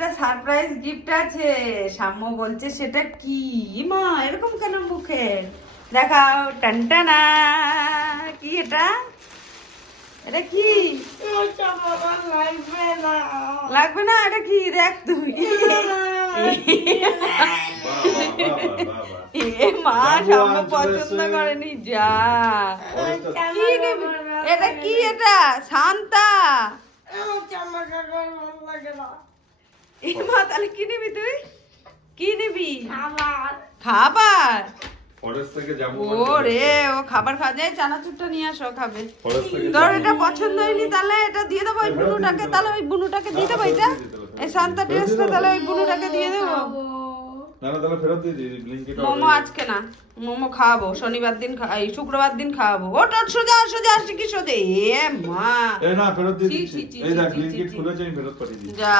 একটা surprise gift আছে। সাম্য বলছে সেটা কি? মা এরকম কেন মুখে? দেখাও টানটানা। কি এটা? এটা কি? লাগবে না? এটা কি? দেখ তুই। এ মা সাম্য পছন্দ করেনি যা। কি এটা কি এটা? শান্তা। এই মা তাহলে কি নিবি তুই? কি নিবি? খাবার। ফরেস্ট থেকে যাব ও রে ও খাবার খাওয়া যায়? চানাচুরটা নিয়ে আসো খাবে তোর এটা পছন্দ হয়নি তাহলে এটা দিয়ে দেবো ওই বুনুটাকে তাহলে ওই বুনুটাকে দিয়ে দেবো এটা? এই শান্তা ড্রেসটা তাহলে ওই বুনুটাকে দিয়ে দেবো। না না তাহলে ফেরত দিয়ে দিই ব্লিঙ্কিট মোমো আজকে না মোমো খাওয়াবো শনিবার দিন খা- এই শুক্রবার দিন খাওয়াবো ও তোর সোজা সোজা আসছে কি সোজা? এ মা। এই না ফেরত দিয়ে দিচ্ছি। ছি, ছি, এই দেখ ব্লিঙ্কিট খুলেছে আমি ফেরত পাঠিয়ে দিচ্ছি। যা।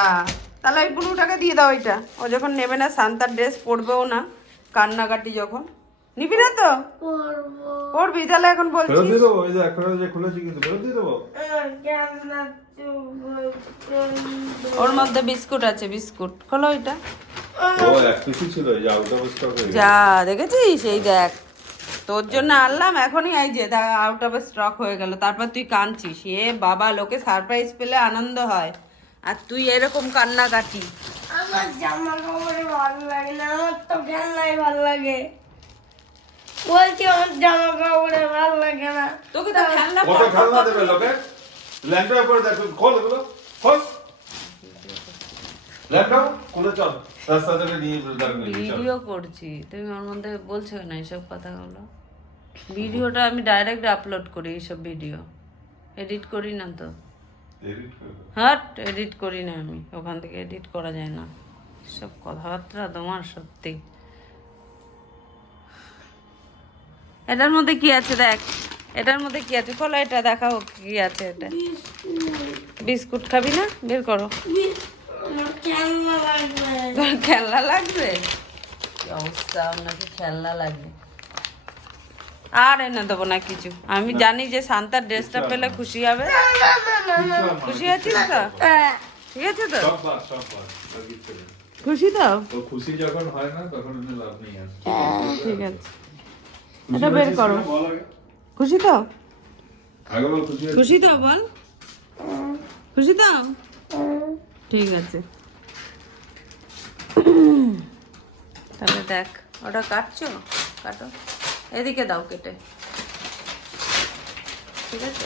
তাহলে ওই বুনুটাকে দিয়ে দাও এটা ও যখন নেবে না শান্তার ড্রেস পরবেও না কান্নাকাটি যখন। নিবি না তো? পরবি। তাহলে এখন ফেরত বলছিস দিয়ে দেবো? এই যে এখন যে খুলেছি কিন্তু ফেরত দিয়ে দেবো? ওর মধ্যে বিস্কুট আছে বিস্কুট। খোলো এটা। ও এক পিসই ছিল এই যে আউট অফ স্টক গেছে। যা দেখেছিস? এই দেখ। তোর জন্য আনলাম এখনই এই যে আউট অফ স্টক হয়ে গেল। তারপর তুই কাঁদছিস। এ বাবা লোকে সারপ্রাইজ পেলে আনন্দ হয়। আর তুই এরকম কান্নাকাটি। আমার জামা কাপড়ে ভালো লাগে না আমার তো খেলনাই ভালো লাগে। বলছি আমার জামা কাপড়ে ভালো লাগে না। তোকে তো খেলনা কত খেলনা দেবে লোকে। করে দেখ খোল এগুলো। খোল। চল। রাস্তা থেকে নিয়ে দাঁড়িয়ে ভিডিও করছি। তুমি ওর মধ্যে বলছো না এইসব কথাগুলো। ভিডিওটা আমি ডাইরেক্ট আপলোড করি এইসব ভিডিও। এডিট করি না তো। হাট এডিট করি না আমি। ওখান থেকে এডিট করা যায় না। সব কথাবার্তা তোমার সত্যি। এটার মধ্যে কি আছে দেখ? এটার মধ্যে কি আছে? খোলো এটা দেখাও কি আছে এটা। বিস্কুট খাবি না? বের করো। খেলনা লাগবে। তোর খেলনা লাগবে? কি অবস্থা? নাকি খেলনা লাগবে? আর এনে দেবো না কিছু। আমি জানি যে শান্তার ড্রেসটা পেলে খুশি হবে। খুশি আছিস তো? হ্যাঁ। ঠিক আছে তো। খুশি তো? খুশি যখন হয় না তখন লাভ নেই আর। ঠিক আছে। খুশি এটা বের করো। খুশি তো? আগে বল খুশি খুশি তো বল। খুশি তো? ঠিক আছে। তাহলে দেখ ওটা কাটছো? কাটো। এদিকে দাও কেটে। ঠিক আছে?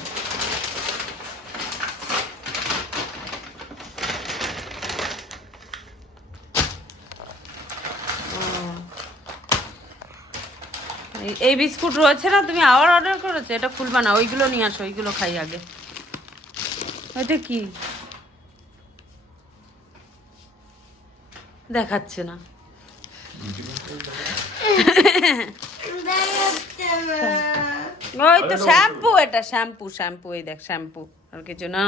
এই বিস্কুট রয়েছে না? তুমি আবার অর্ডার করেছ? এটা খুলবা না ওইগুলো নিয়ে আসো ওইগুলো খাই আগে। এটা কি? দেখাচ্ছে না। ওই তো শ্যাম্পু এটা শ্যাম্পু শ্যাম্পু এই দেখ শ্যাম্পু। আর কিছু না।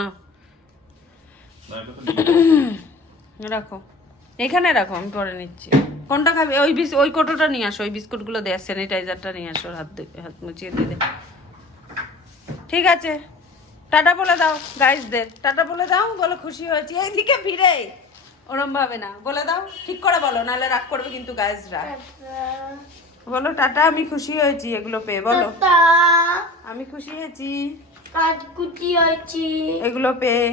রাখো। এখানে রাখো আমি পরে নিচ্ছি। কোনটা খাবি? ওই বিস ওই কোটোটা নিয়ে আসো ওই বিস্কুটগুলো দে স্যানিটাইজারটা নিয়ে আসো হাত হাত মুছিয়ে দিয়ে দে। ঠিক আছে। টাটা বলে দাও গাইসদের। টাটা বলে দাও বলো খুশি হয়েছি। এইদিকে ফিরে ওরম ভাবে না। বলে দাও ঠিক করে বলো নাহলে রাগ করবে কিন্তু গাইসরা। বলো টাটা আমি খুশি হয়েছি এগুলো পেয়ে বলো। আমি খুশি হয়েছি। কাজ কুচি হয়েছি। এগুলো পেয়ে।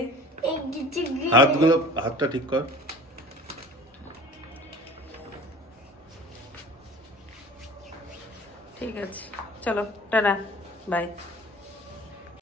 হাতগুলো হাতটা ঠিক কর। ঠিক আছে। চলো টাটা বাই